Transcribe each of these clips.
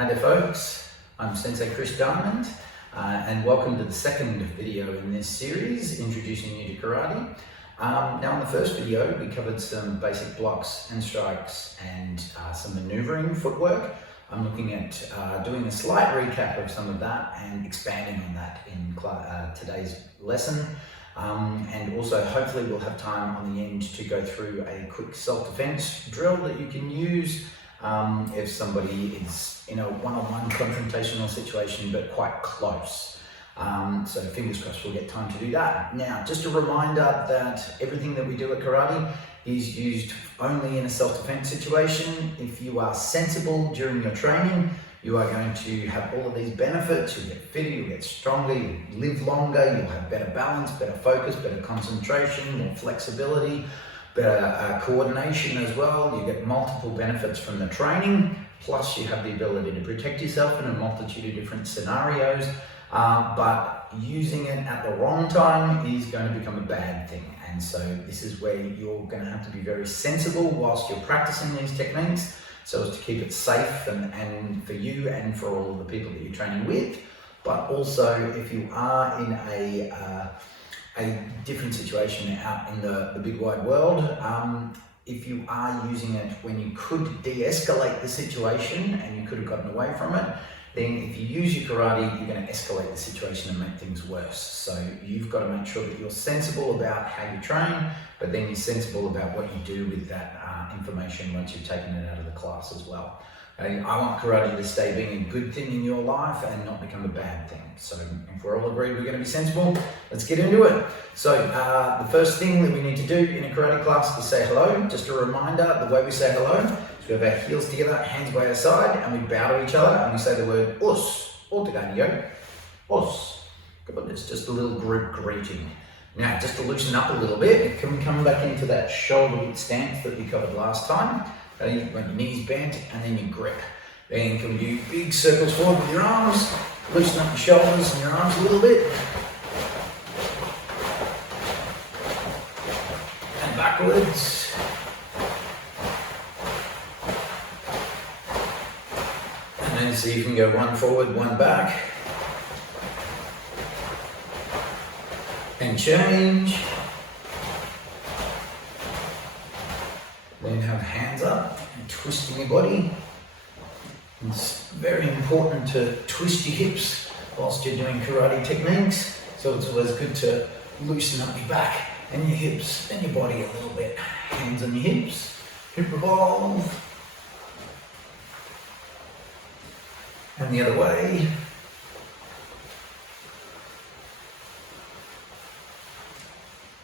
Hi there folks, I'm Sensei Chris Diamond and welcome to the second video in this series introducing you to karate. Now in the first video we covered some basic blocks and strikes and some maneuvering footwork. I'm looking at doing a slight recap of some of that and expanding on that in today's lesson. And also hopefully we'll have time on the end to go through a quick self-defense drill that you can use if somebody is in a one-on-one confrontational situation but quite close. So fingers crossed we'll get time to do that. Now, just a reminder that everything that we do at karate is used only in a self-defense situation. If you are sensible during your training, you are going to have all of these benefits. You'll get fitter, you'll get stronger, you'll live longer, you'll have better balance, better focus, better concentration, more flexibility, better coordination as well. You get multiple benefits from the training, plus you have the ability to protect yourself in a multitude of different scenarios. But using it at the wrong time is going to become a bad thing. And so this is where you're going to have to be very sensible whilst you're practicing these techniques, so as to keep it safe and for you and for all of the people that you're training with. But also if you are in a different situation out in the big wide world, if you are using it when you could de-escalate the situation and you could have gotten away from it, then if you use your karate, you're going to escalate the situation and make things worse. So you've got to make sure that you're sensible about how you train, but then you're sensible about what you do with that information once you've taken it out of the class as well. I want karate to stay being a good thing in your life and not become a bad thing. So if we're all agreed we're going to be sensible, let's get into it. So the first thing that we need to do in a karate class is say hello. Just a reminder, the way we say hello is we have our heels together, hands by our side, and we bow to each other and we say the word us, or Otaganyo, us. Good, it's just a little group greeting. Now, just to loosen up a little bit, can we come back into that shoulder width stance that we covered last time? You want your knees bent and then you grip. Then can we do big circles forward with your arms, loosen up your shoulders and your arms a little bit. And backwards. And then so you can go one forward, one back. And change. Then have hands up and twisting your body. It's very important to twist your hips whilst you're doing karate techniques. So it's always good to loosen up your back and your hips and your body a little bit. Hands on your hips, hip revolve. And the other way.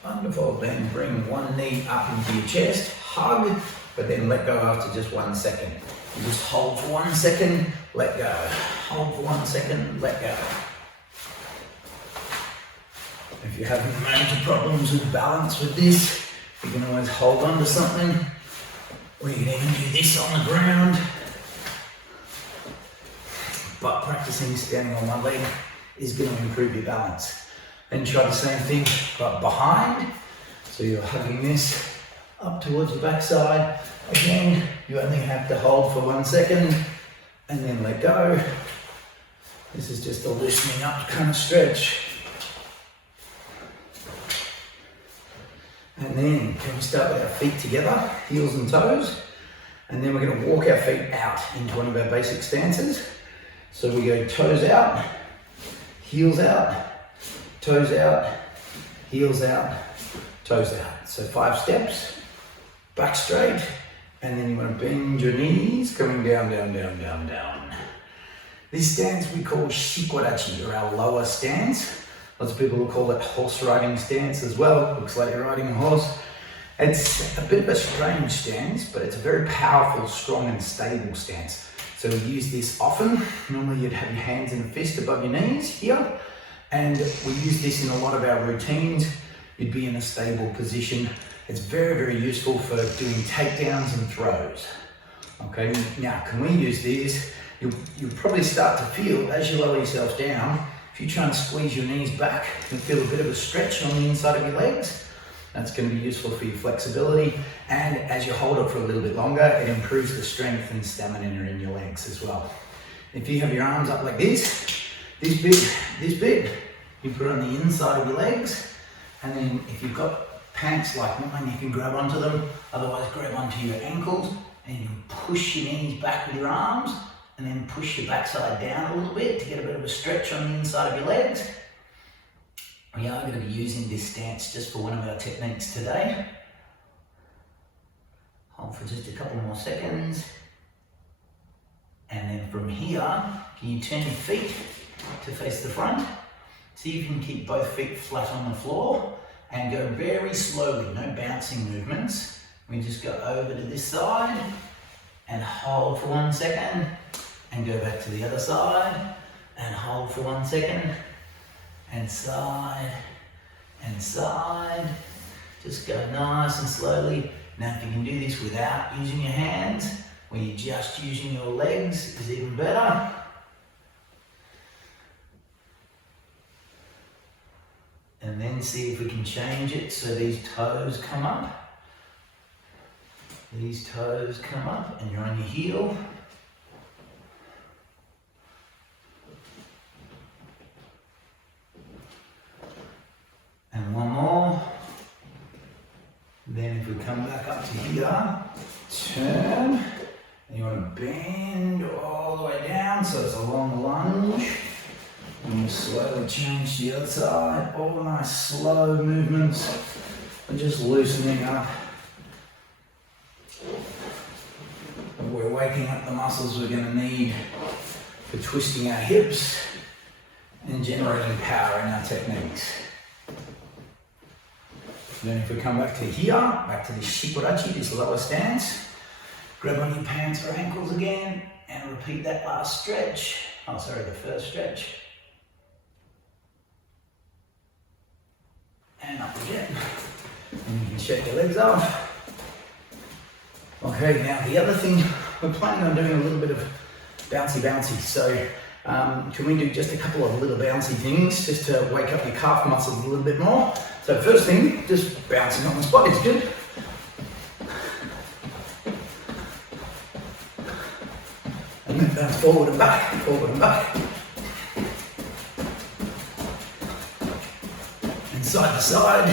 Wonderful. Then bring one knee up into your chest, hug, but then let go after just 1 second. You just hold for 1 second, let go. Hold for 1 second, let go. If you're having major problems with balance with this, you can always hold on to something, or you can even do this on the ground. But practicing standing on one leg is going to improve your balance. And try the same thing but behind. So you're hugging this up towards the backside. Again, you only have to hold for 1 second and then let go. This is just a loosening up kind of stretch. And then can we start with our feet together, heels and toes. And then we're going to walk our feet out into one of our basic stances. So we go toes out, heels out, toes out, heels out, toes out. So 5 steps, back straight, and then you want to bend your knees, coming down, down, down, down, down. This stance we call shikorachi, or our lower stance. Lots of people will call it horse riding stance as well. Looks like you're riding a horse. It's a bit of a strange stance, but it's a very powerful, strong and stable stance. So we use this often. Normally you'd have your hands in a fist above your knees here. And we use this in a lot of our routines. You'd be in a stable position. It's very, very useful for doing takedowns and throws. Okay, now can we use this? You'll probably start to feel, as you lower yourself down, if you try and squeeze your knees back, you'll feel a bit of a stretch on the inside of your legs. That's going to be useful for your flexibility, and as you hold it for a little bit longer, it improves the strength and stamina in your legs as well. if you have your arms up like this bit, you put it on the inside of your legs, and then if you've got pants like mine, you can grab onto them, otherwise grab onto your ankles, and you push your knees back with your arms, and then push your backside down a little bit to get a bit of a stretch on the inside of your legs. We are going to be using this stance just for one of our techniques today. Hold for just a couple more seconds. And then from here, can you turn your feet to face the front? See if you can keep both feet flat on the floor and go very slowly, no bouncing movements. We just go over to this side and hold for 1 second and go back to the other side and hold for 1 second and side and side. Just go nice and slowly. Now if you can do this without using your hands, when you're just using your legs, is even better. And then see if we can change it so these toes come up. These toes come up and you're on your heel. And one more. Then if we come back up to here, turn, and you want to bend all the way down so it's a long lunge. And you slowly change to the other side. All nice slow movements and just loosening up. And we're waking up the muscles we're going to need for twisting our hips and generating power in our techniques. Then if we come back to here, back to this shikurachi, this lower stance, grab on your pants or ankles again and repeat that last stretch. Oh, sorry, the first stretch. And up again. And you can shake your legs off. Okay, now the other thing, we're planning on doing a little bit of bouncy. So can we do just a couple of little bouncy things just to wake up your calf muscles a little bit more? So first thing, just bouncing on the spot is good. And then bounce forward and back, forward and back. And side to side.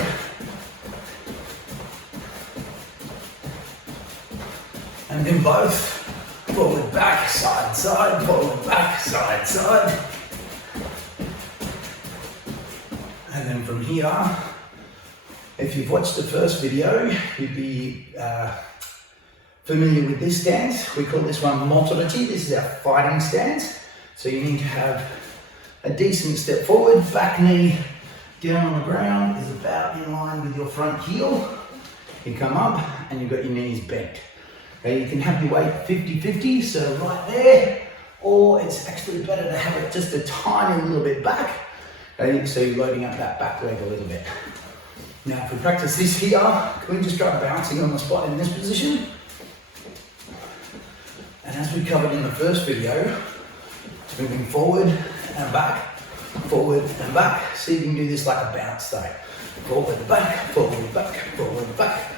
And then both, forward, back, side, side, forward, back, side, side. And then from here, if you've watched the first video, you'd be familiar with this stance. We call this one motorachi. This is our fighting stance. So you need to have a decent step forward, back knee down on the ground is about in line with your front heel. You come up and you've got your knees bent. Okay, you can have your weight 50-50, so right there, or it's actually better to have it just a tiny little bit back. Okay, so you're loading up that back leg a little bit. Now, if we practice this here, can we just try bouncing on the spot in this position? And as we covered in the first video, moving forward and back, forward and back. See if you can do this like a bounce though. Forward, back, forward, back, forward, back.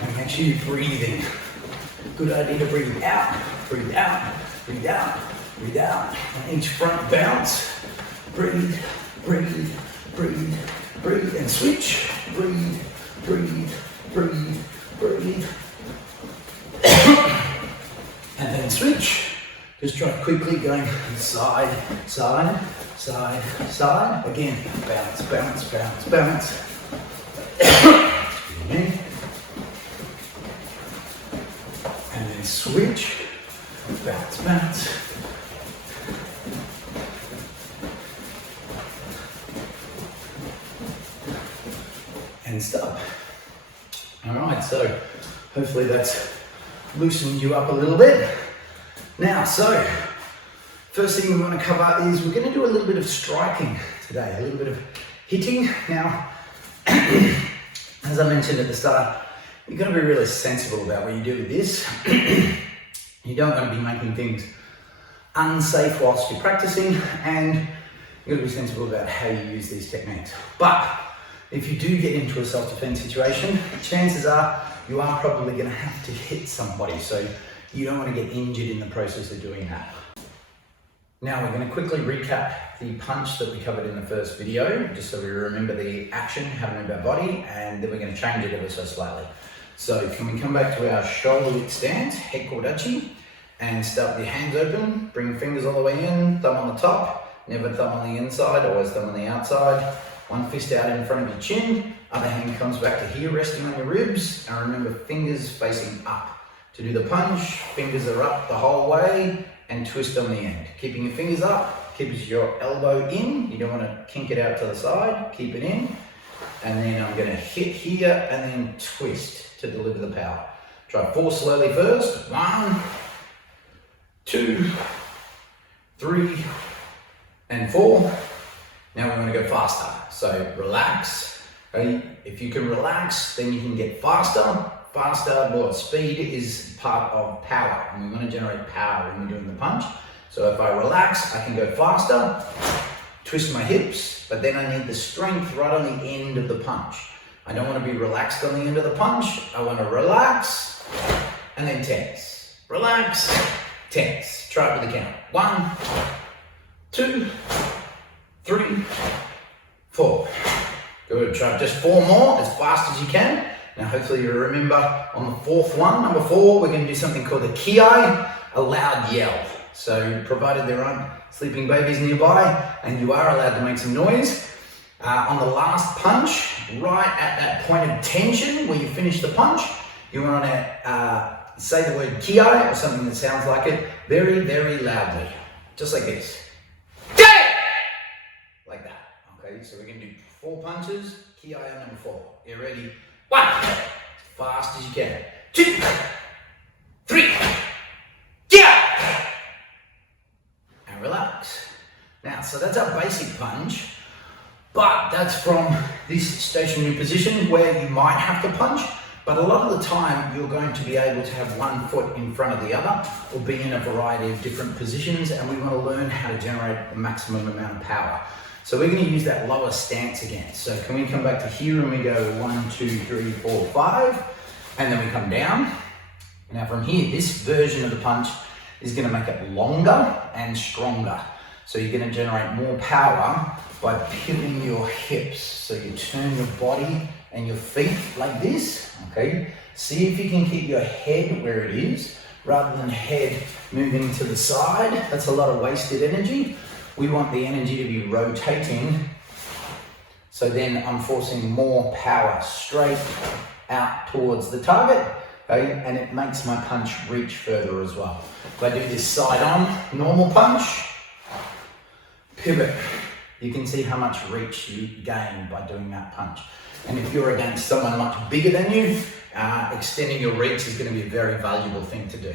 And make sure you're breathing. Good idea to breathe out, breathe out, breathe out, breathe out. And each front bounce, breathe, breathe, breathe, breathe, and switch. Breathe, breathe, breathe, breathe. And then switch. Just try quickly going side, side, side, side. Again, bounce, bounce, bounce, bounce. Excuse me. And then switch. Bounce, bounce. And stop. All right, so hopefully that's loosened you up a little bit. Now, so first thing we want to cover is we're going to do a little bit of striking today, a little bit of hitting. Now, as I mentioned at the start, you've got to be really sensible about what you do with this. You don't want to be making things unsafe whilst you're practicing, and you've got to be sensible about how you use these techniques. But if you do get into a self-defense situation, chances are you are probably going to have to hit somebody. So You don't want to get injured in the process of doing that. Now we're going to quickly recap the punch that we covered in the first video, just so we remember the action, how to move our body, and then we're going to change it ever so slightly. So can we come back to our shoulder width stance, head kodachi, and start with your hands open, bring your fingers all the way in, thumb on the top, never thumb on the inside, always thumb on the outside. One fist out in front of your chin, other hand comes back to here, resting on your ribs, and remember fingers facing up. To do the punch, fingers are up the whole way, and twist on the end. Keeping your fingers up, keeps your elbow in, you don't want to kink it out to the side, keep it in, and then I'm going to hit here and then twist to deliver the power. Try 4 slowly first, 1, 2, 3, and 4. Now we want to go faster, so relax. Okay? If you can relax, then you can get faster. Well, speed is part of power, and we want to generate power when we're doing the punch. So if I relax, I can go faster, twist my hips, but then I need the strength right on the end of the punch. I don't want to be relaxed on the end of the punch. I want to relax and then tense. Relax, tense. Try it with the count. 1, 2, 3, 4. Good. Try just 4 more as fast as you can. Now hopefully you remember on the 4th one, number 4, we're going to do something called a kiai, a loud yell. So provided there aren't sleeping babies nearby and you are allowed to make some noise, on the last punch, right at that point of tension where you finish the punch, you want to say the word kiai or something that sounds like it very, very loudly. Just like this. Like that. Okay, so we're going to do 4 punches, kiai on number 4. You ready? 1, as fast as you can. 2, 3, yeah, and relax. Now, so that's our basic punch, but that's from this stationary position where you might have to punch, but a lot of the time you're going to be able to have one foot in front of the other or be in a variety of different positions, and we want to learn how to generate the maximum amount of power. So we're going to use that lower stance again. So can we come back to here and we go 1, 2, 3, 4, 5, and then we come down. Now from here, this version of the punch is going to make it longer and stronger. So you're going to generate more power by pivoting your hips. So you turn your body and your feet like this, okay? See if you can keep your head where it is, rather than head moving to the side. That's a lot of wasted energy. We want the energy to be rotating, so then I'm forcing more power straight out towards the target, okay? And it makes my punch reach further as well. If I do this side on, normal punch, pivot, you can see how much reach you gain by doing that punch. And if you're against someone much bigger than you, extending your reach is going to be a very valuable thing to do.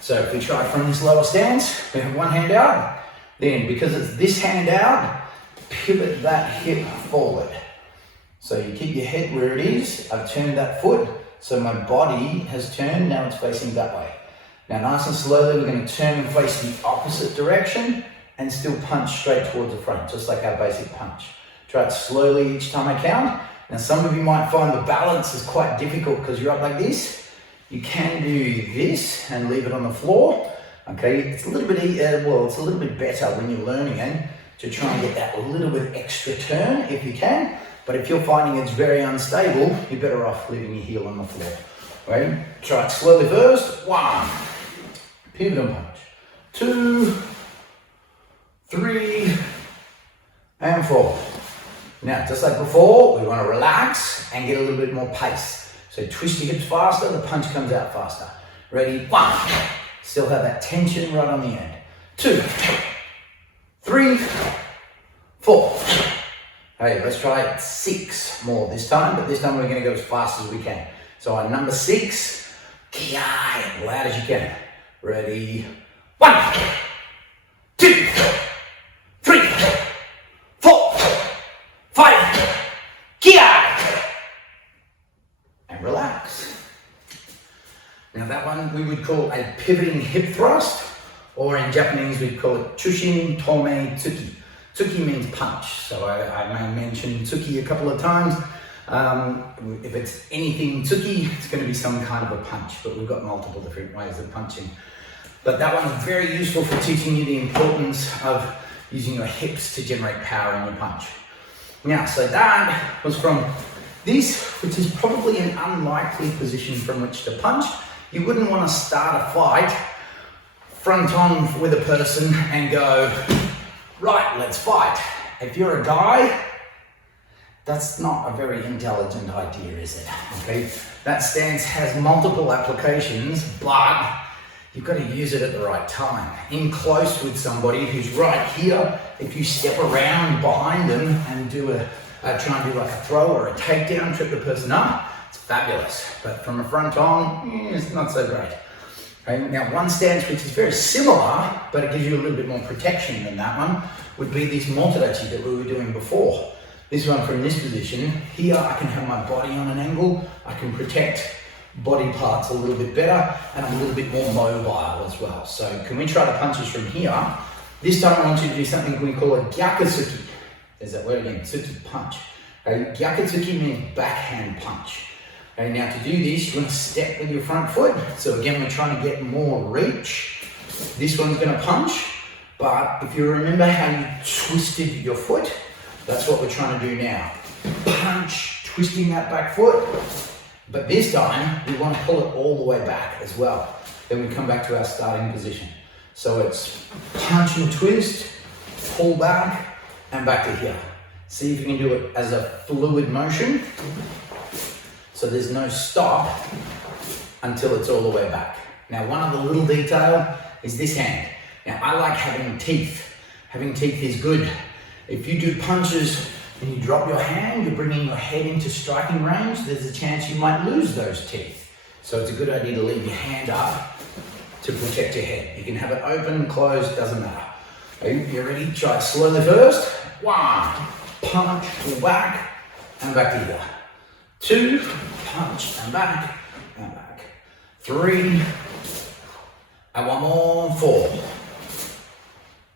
So if we try from this lower stance, we have one hand out. Then, because it's this hand out, pivot that hip forward. So you keep your head where it is. I've turned that foot, so my body has turned, now it's facing that way. Now nice and slowly, we're going to turn and face the opposite direction and still punch straight towards the front, just like our basic punch. Try it slowly each time I count. Now some of you might find the balance is quite difficult because you're up like this. You can do this and leave it on the floor. Okay, it's a little bit it's a little bit better when you're learning it to try and get that little bit extra turn if you can. But if you're finding it's very unstable, you're better off leaving your heel on the floor. Okay, try it slowly first. 1, pivot and punch. 2, 3, and 4. Now, just like before, we want to relax and get a little bit more pace. So twist your hips faster, the punch comes out faster. Ready? 1. Still have that tension right on the end. 2, 3, 4. Okay, let's try it 6 more this time, but this time we're going to go as fast as we can. So on number 6, kiai, loud as you can. Ready? 1, 2, 3, 4, 5, kiai, and relax. Now that one we would call a pivoting hip thrust, or in Japanese we'd call it chushin tome tsuki. Tsuki means punch, so I may mention tsuki a couple of times. If it's anything tsuki, it's going to be some kind of a punch, but we've got multiple different ways of punching. But that one's very useful for teaching you the importance of using your hips to generate power in your punch. Now, so that was from this, which is probably an unlikely position from which to punch. You wouldn't want to start a fight front on with a person and go, right, let's fight. If you're a guy, that's not a very intelligent idea, is it? Okay, that stance has multiple applications, but you've got to use it at the right time. In close with somebody who's right here, if you step around behind them and try and do like a throw or a takedown, trip the person up, it's fabulous. But from a front on, it's not so great. Okay, now one stance which is very similar, but it gives you a little bit more protection than that one, would be this motodachi that we were doing before. This one from this position, here I can have my body on an angle, I can protect body parts a little bit better, and I'm a little bit more mobile as well. So can we try to punch this from here? This time I want you to do something we call a gyakutsuki. There's that word again, tsuki punch. Okay, gyakutsuki means backhand punch. Okay, now to do this, you want to step with your front foot. So again, we're trying to get more reach. This one's going to punch, but if you remember how you twisted your foot, that's what we're trying to do now. Punch, twisting that back foot. But this time, we want to pull it all the way back as well. Then we come back to our starting position. So it's punch and twist, pull back, and back to here. See if you can do it as a fluid motion. So there's no stop until it's all the way back. Now, one other little detail is this hand. Now, I like having teeth. Having teeth is good. If you do punches and you drop your hand, you're bringing your head into striking range, there's a chance you might lose those teeth. So it's a good idea to leave your hand up to protect your head. You can have it open, closed, doesn't matter. Okay, you ready? Try it slowly first. 1, punch, pull back, and back to here. 2, punch, and back, and back. 3, and one more, 4.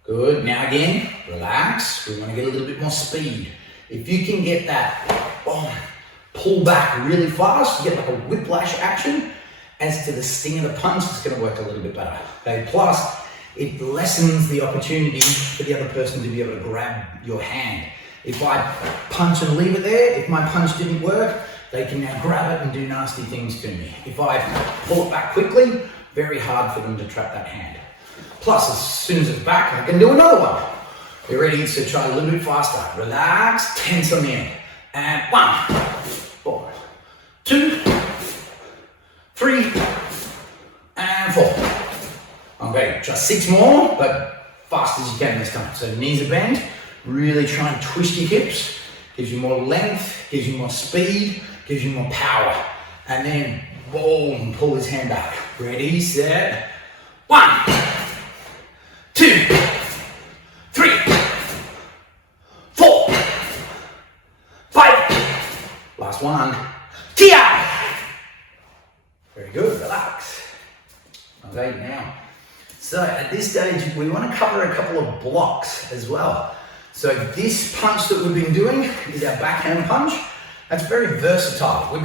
Good, now again, relax. We want to get a little bit more speed. If you can get that pull back really fast, you get like a whiplash action, as to the sting of the punch, it's going to work a little bit better. Okay, plus, it lessens the opportunity for the other person to be able to grab your hand. If I punch and leave it there, if my punch didn't work, they can now grab it and do nasty things to me. If I pull it back quickly, very hard for them to trap that hand. Plus, as soon as it's back, I can do another one. You ready? So try a little bit faster. Relax, tense on the end. And 1, 4, 2, 3, and 4. Okay, try 6 more, but fast as you can this time. So knees are bent. Really try and twist your hips. Gives you more length, gives you more speed, gives you more power. And then, boom, pull his hand back. Ready, set, 1, 2, 3, 4, 5. Last one. Tia! Very good, relax. Okay, now, so at this stage, we want to cover a couple of blocks as well. So this punch that we've been doing is our backhand punch. That's very versatile. I've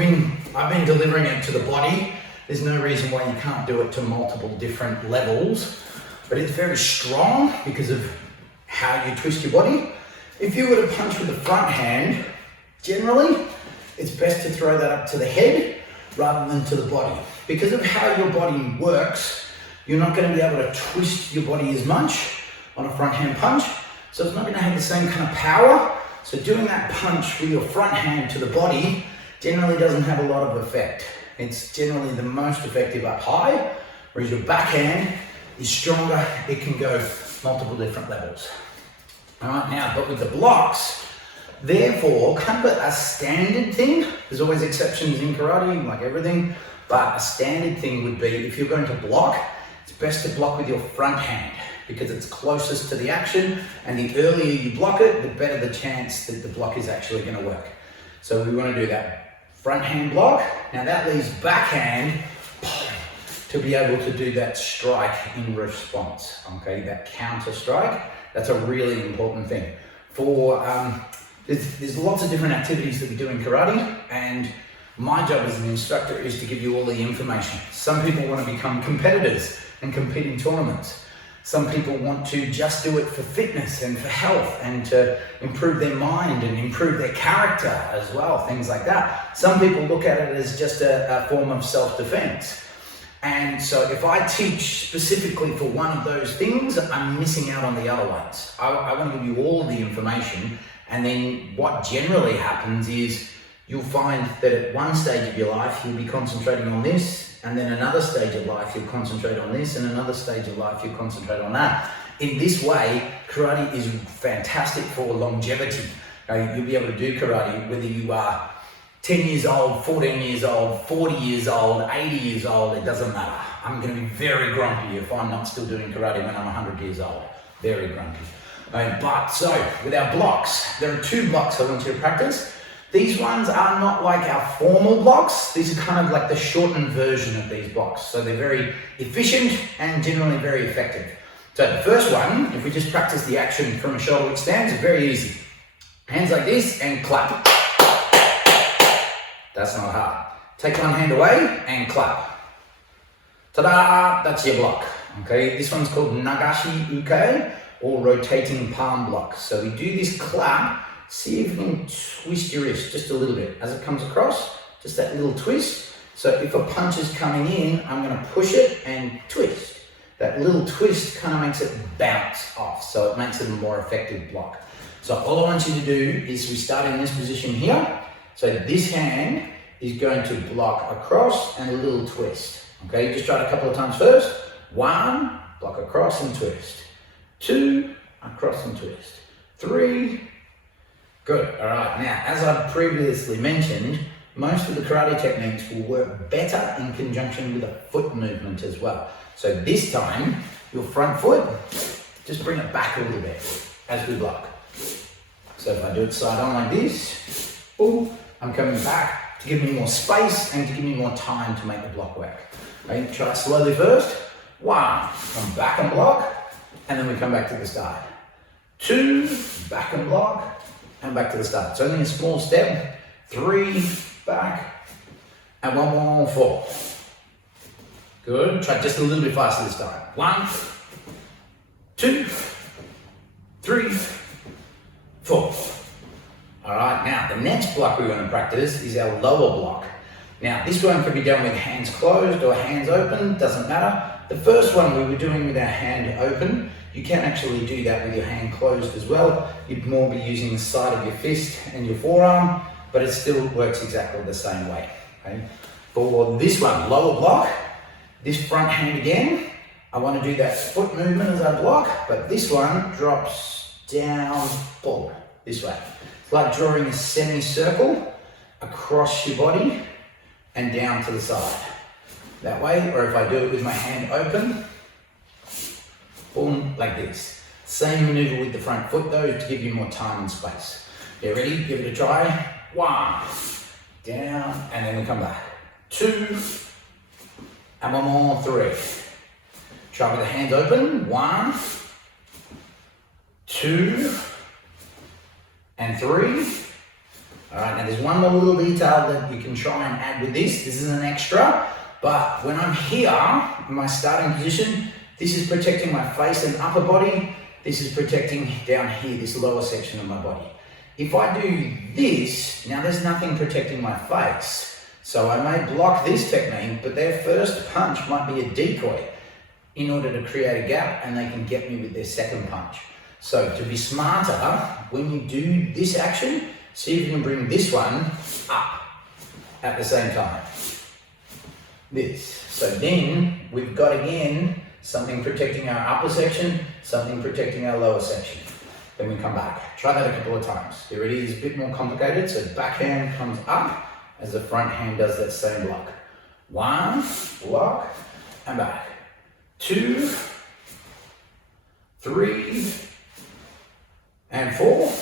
been delivering it to the body. There's no reason why you can't do it to multiple different levels, but it's very strong because of how you twist your body. If you were to punch with the front hand, generally, it's best to throw that up to the head rather than to the body. Because of how your body works, you're not going to be able to twist your body as much on a front hand punch. So it's not going to have the same kind of power. So doing that punch with your front hand to the body generally doesn't have a lot of effect. It's generally the most effective up high, whereas your backhand is stronger. It can go multiple different levels. All right, now, but with the blocks, therefore, kind of a standard thing, there's always exceptions in karate, like everything, but a standard thing would be if you're going to block, it's best to block with your front hand, because it's closest to the action, and the earlier you block it, the better the chance that the block is actually going to work. So we want to do that front hand block. Now that leaves backhand to be able to do that strike in response, okay, that counter strike. That's a really important thing. For There's lots of different activities that we do in karate, and my job as an instructor is to give you all the information. Some people want to become competitors and compete in tournaments. Some people want to just do it for fitness and for health and to improve their mind and improve their character as well, things like that. Some people look at it as just a form of self-defense. And so if I teach specifically for one of those things, I'm missing out on the other ones. I want to give you all of the information, and then what generally happens is you'll find that at one stage of your life, you'll be concentrating on this, and then another stage of life, you'll concentrate on this, and another stage of life, you'll concentrate on that. In this way, karate is fantastic for longevity. You'll be able to do karate whether you are 10 years old, 14 years old, 40 years old, 80 years old, it doesn't matter. I'm going to be very grumpy if I'm not still doing karate when I'm 100 years old. Very grumpy. But so, with our blocks, there are 2 blocks I want you to practice. These ones are not like our formal blocks. These are kind of like the shortened version of these blocks. So they're very efficient and generally very effective. So the first one, if we just practice the action from a shoulder which stands, it's very easy. Hands like this and clap. That's not hard. Take one hand away and clap. Ta-da! That's your block. Okay, this one's called Nagashi uke, or rotating palm block. So we do this clap. See if you can twist your wrist just a little bit as it comes across, just that little twist. So if a punch is coming in, I'm going to push it and twist. That little twist kind of makes it bounce off, so it makes it a more effective block. So all I want you to do is we start in this position here. So this hand is going to block across and a little twist. Okay, just try it a couple of times first. 1, block across and twist. 2, across and twist. 3, good. All right, now, as I previously mentioned, most of the karate techniques will work better in conjunction with a foot movement as well. So this time, your front foot, just bring it back a little bit as we block. So if I do it side on like this, ooh, I'm coming back to give me more space and to give me more time to make the block work. Okay, try it slowly first. 1, come back and block, and then we come back to the start. 2, back and block, and back to the start. It's only a small step. 3, back, and 1 more, 4. Good. Try just a little bit faster this time. 1, 2, 3, 4. All right, now the next block we're going to practice is our lower block. Now this one can be done with hands closed or hands open, doesn't matter. The first one we were doing with our hand open. You can actually do that with your hand closed as well. You'd more be using the side of your fist and your forearm, but it still works exactly the same way. Okay? For this one, lower block, this front hand again, I want to do that foot movement as I block, but this one drops down forward, this way. It's like drawing a semicircle across your body and down to the side. That way, or if I do it with my hand open, boom, like this. Same maneuver with the front foot though, to give you more time and space. You ready? Give it a try. 1, down, and then we come back. 2, and 1 more, 3. Try with the hands open. 1, 2, and 3. All right, now there's one more little detail that you can try and add with this. This is an extra, but when I'm here in my starting position, this is protecting my face and upper body. This is protecting down here, this lower section of my body. If I do this, now there's nothing protecting my face. So I may block this technique, but their first punch might be a decoy in order to create a gap, and they can get me with their second punch. So to be smarter, when you do this action, see if you can bring this one up at the same time. This. So then we've got again something protecting our upper section, something protecting our lower section. Then we come back. Try that a couple of times. There it is, a bit more complicated. So backhand comes up as the front hand does that same block. 1, block, and back. 2, 3, and 4.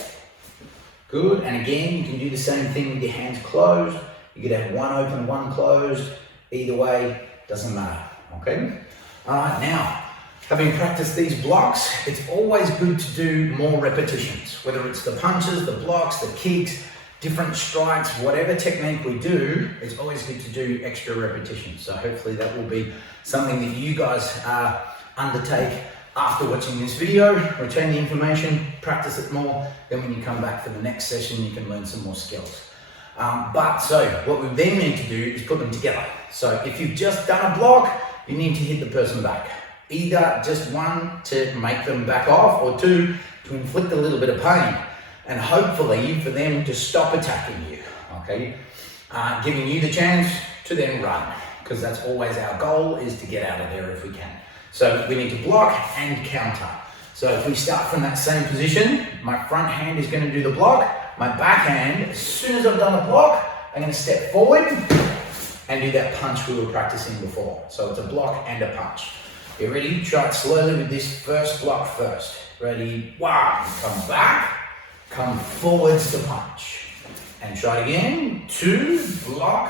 Good, and again, you can do the same thing with your hands closed. You could have one open, one closed. Either way, doesn't matter, okay? All right, now, Having practiced these blocks, it's always good to do more repetitions, whether it's the punches, the blocks, the kicks, different strikes, whatever technique we do, it's always good to do extra repetitions. So hopefully that will be something that you guys undertake after watching this video. Retain the information, practice it more, then when you come back for the next session, you can learn some more skills. So what we then need to do is put them together. So if you've just done a block, you need to hit the person back. Either just one, to make them back off, or two, to inflict a little bit of pain. And hopefully for them to stop attacking you, okay? Giving you the chance to then run, because that's always our goal, is to get out of there if we can. So we need to block and counter. So if we start from that same position, my front hand is going to do the block, my backhand, as soon as I've done the block, I'm going to step forward and do that punch we were practicing before. So it's a block and a punch. You ready? Try it slowly with this first block first. Ready? 1, come back, come forwards to punch. And try it again. 2, block,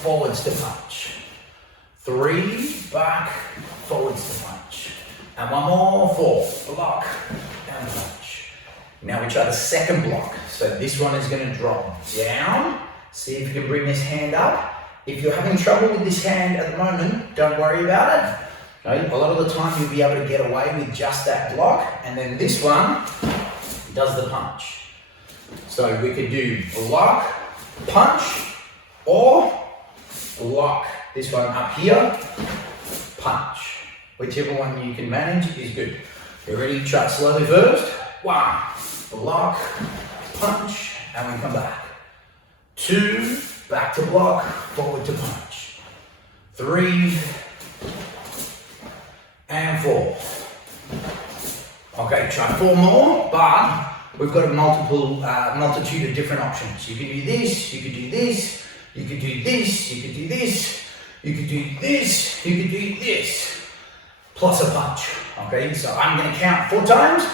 forwards to punch. 3, back, forwards to punch. And one more, 4, block, and punch. Now we try the second block. So this one is going to drop down. See if you can bring this hand up. If you're having trouble with this hand at the moment, don't worry about it. Okay? A lot of the time you'll be able to get away with just that block, and then this one does the punch. So we could do block, punch, or block. This one up here, punch. Whichever one you can manage is good. You ready? Try it slowly first. 1, block, punch, and we come back. 2, back to block, forward to punch. 3, and 4. Okay, try 4 more, but we've got a multitude of different options. You can do this, you could do this, you could do this, you could do this, you could do this, you could do this, plus a punch. Okay, so I'm going to count 4 times.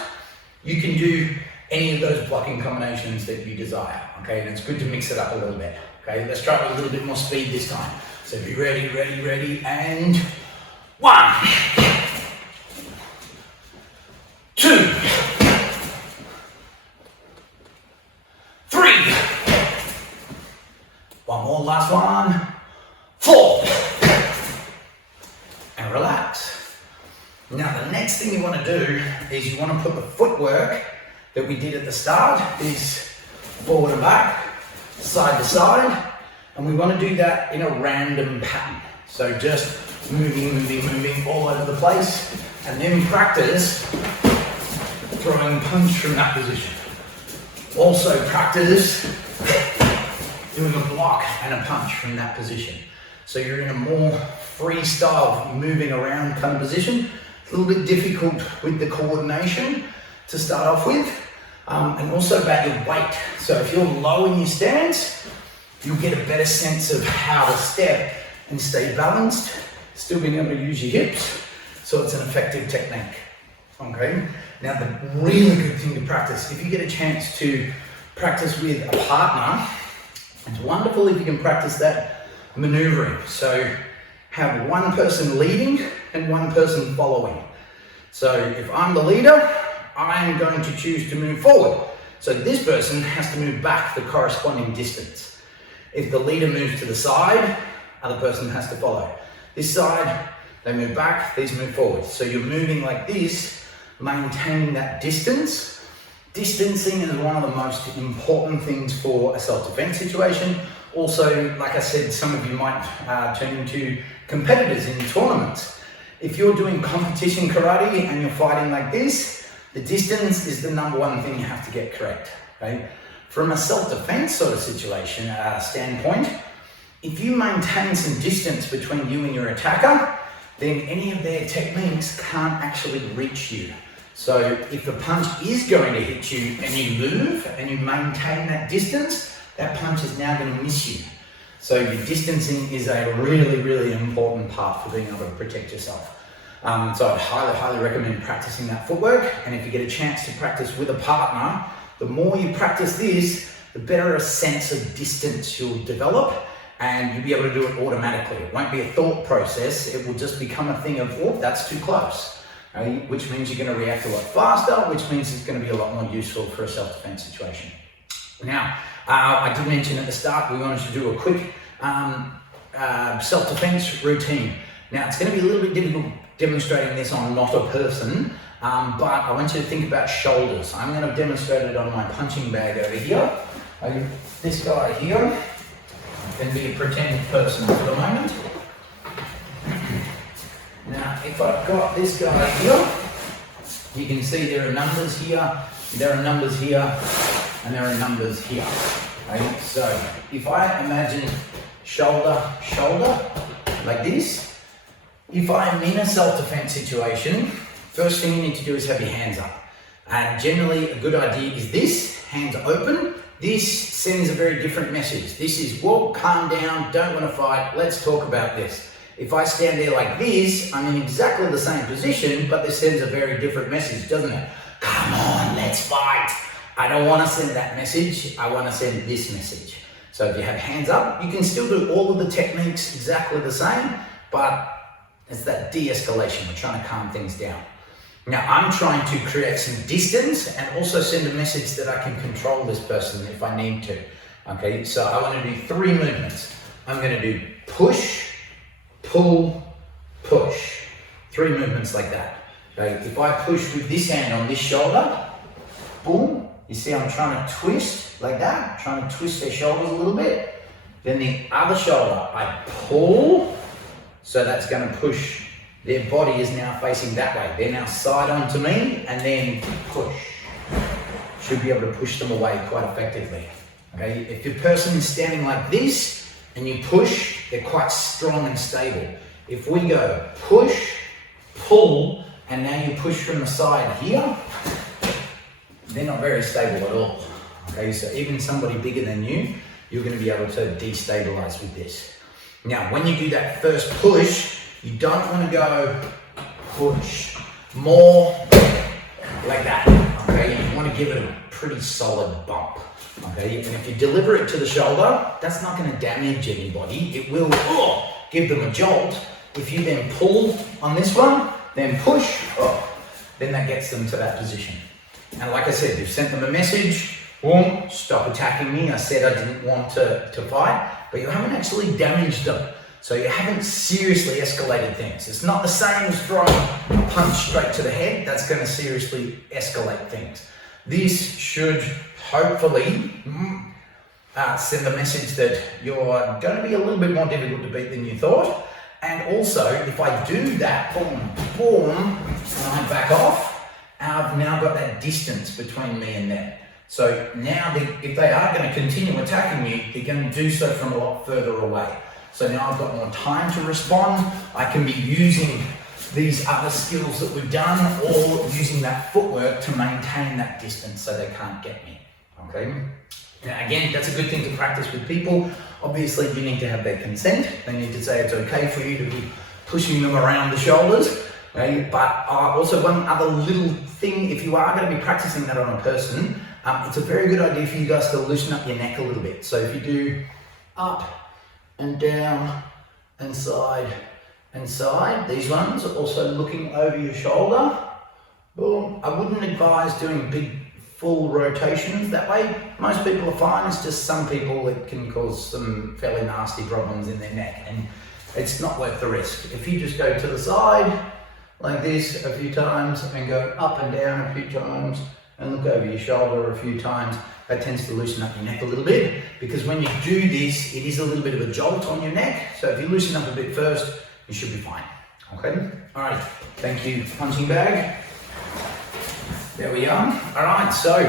You can do any of those blocking combinations that you desire. Okay, and it's good to mix it up a little bit. Okay, let's try with a little bit more speed this time. So be ready, ready, ready, and 1, 2, 3, one more, last one, 4, and relax. Now the next thing you want to do is you want to put the footwork that we did at the start, is forward and back, side to side, and we want to do that in a random pattern. So just moving all over the place, and then practice throwing punch from that position. Also practice doing a block and a punch from that position. So you're in a more freestyle, moving around kind of position. It's a little bit difficult with the coordination to start off with, and also about your weight. So if you're low in your stance, you'll get a better sense of how to step and stay balanced, still being able to use your hips, so it's an effective technique. Okay. Now the really good thing to practice, if you get a chance to practice with a partner, it's wonderful if you can practice that maneuvering. So have one person leading and one person following. So if I'm the leader, I'm going to choose to move forward. So this person has to move back the corresponding distance. If the leader moves to the side, other person has to follow. This side, they move back, these move forward. So you're moving like this, maintaining that distance. Distancing is one of the most important things for a self-defense situation. Also, like I said, some of you might turn into competitors in tournaments. If you're doing competition karate and you're fighting like this, the distance is the #1 thing you have to get correct. Okay? From a self-defense sort of situation standpoint, if you maintain some distance between you and your attacker, then any of their techniques can't actually reach you. So if the punch is going to hit you and you move and you maintain that distance, that punch is now going to miss you. So your distancing is a really, really important part for being able to protect yourself. So I'd highly recommend practicing that footwork. And if you get a chance to practice with a partner, the more you practice this, the better a sense of distance you'll develop, and you'll be able to do it automatically. It won't be a thought process. It will just become a thing of, oh, that's too close. okay? Which means you're going to react a lot faster, which means it's going to be a lot more useful for a self-defense situation. Now, I did mention at the start we wanted to do a quick self-defense routine. Now, it's going to be a little bit difficult demonstrating this on not a person, but I want you to think about shoulders. I'm going to demonstrate it on my punching bag over here. This guy here can be a pretend person for the moment. Now, if I've got this guy here, you can see there are numbers here, there are numbers here, and there are numbers here. Okay? So, if I imagine shoulder, shoulder, like this, if I'm in a self-defense situation, first thing you need to do is have your hands up. And generally, a good idea is this, hands open. This sends a very different message. This is, whoa, calm down, don't want to fight, let's talk about this. If I stand there like this, I'm in exactly the same position, but this sends a very different message, doesn't it? Come on, let's fight. I don't want to send that message, I want to send this message. So if you have hands up, you can still do all of the techniques exactly the same, but it's that de-escalation, we're trying to calm things down. Now, I'm trying to create some distance and also send a message that I can control this person if I need to. Okay, so I want to do 3 movements. I'm going to do push, pull, push. 3 movements like that. Okay, if I push with this hand on this shoulder, boom, you see I'm trying to twist like that, trying to twist their shoulders a little bit. Then the other shoulder, I pull, so that's going to push. Their body is now facing that way. They're now side on to me, and then push. Should be able to push them away quite effectively. Okay, if your person is standing like this and you push, they're quite strong and stable. If we go push, pull, and now you push from the side here, they're not very stable at all. Okay, so even somebody bigger than you, you're going to be able to destabilize with this. Now, when you do that first push, you don't want to go push, more like that, okay? You want to give it a pretty solid bump, okay? And if you deliver it to the shoulder, that's not going to damage anybody. It will give them a jolt. If you then pull on this one, then push, then that gets them to that position. And like I said, you've sent them a message, boom, stop attacking me. I said I didn't want to fight, but you haven't actually damaged them. So you haven't seriously escalated things. It's not the same as throwing a punch straight to the head. That's going to seriously escalate things. This should hopefully send a message that you're going to be a little bit more difficult to beat than you thought. And also, if I do that, boom, boom, and I back off, I've now got that distance between me and them. So now, if they are going to continue attacking you, they're going to do so from a lot further away. So now I've got more time to respond. I can be using these other skills that we've done, or using that footwork to maintain that distance so they can't get me, okay? Now again, that's a good thing to practice with people. Obviously you need to have their consent. They need to say it's okay for you to be pushing them around the shoulders, okay? But also one other little thing, if you are going to be practicing that on a person, it's a very good idea for you guys to loosen up your neck a little bit. So if you do up and down and side and side, these ones are also looking over your shoulder. Boom. I wouldn't advise doing big full rotations that way. Most people are fine. It's just some people it can cause some fairly nasty problems in their neck, and it's not worth the risk. If you just go to the side like this a few times and go up and down a few times and look over your shoulder a few times, that tends to loosen up your neck a little bit, because when you do this, it is a little bit of a jolt on your neck. So if you loosen up a bit first, you should be fine. Okay? All right. Thank you, punching bag. There we are. All right. So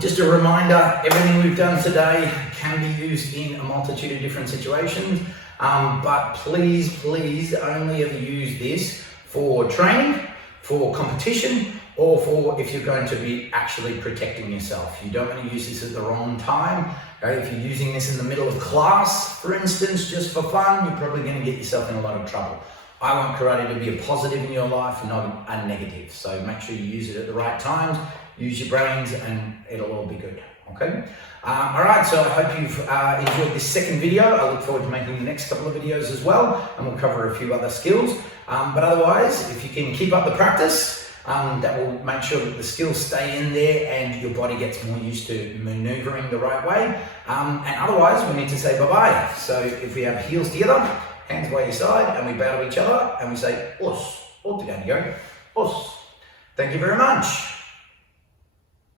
just a reminder, everything we've done today can be used in a multitude of different situations. But please only ever use this for training, for competition, or for if you're going to be actually protecting yourself. You don't want to use this at the wrong time. Okay? If you're using this in the middle of class, for instance, just for fun, you're probably going to get yourself in a lot of trouble. I want karate to be a positive in your life, not a negative. So make sure you use it at the right times, use your brains, and it'll all be good. Okay. All right, so I hope you've enjoyed this second video. I look forward to making the next couple of videos as well, and we'll cover a few other skills. But otherwise, if you can keep up the practice, that will make sure that the skills stay in there and your body gets more used to maneuvering the right way. And otherwise, we need to say bye-bye. So if we have heels together, hands by your side, and we bow to each other, and we say, os, all together, go, os. Thank you very much.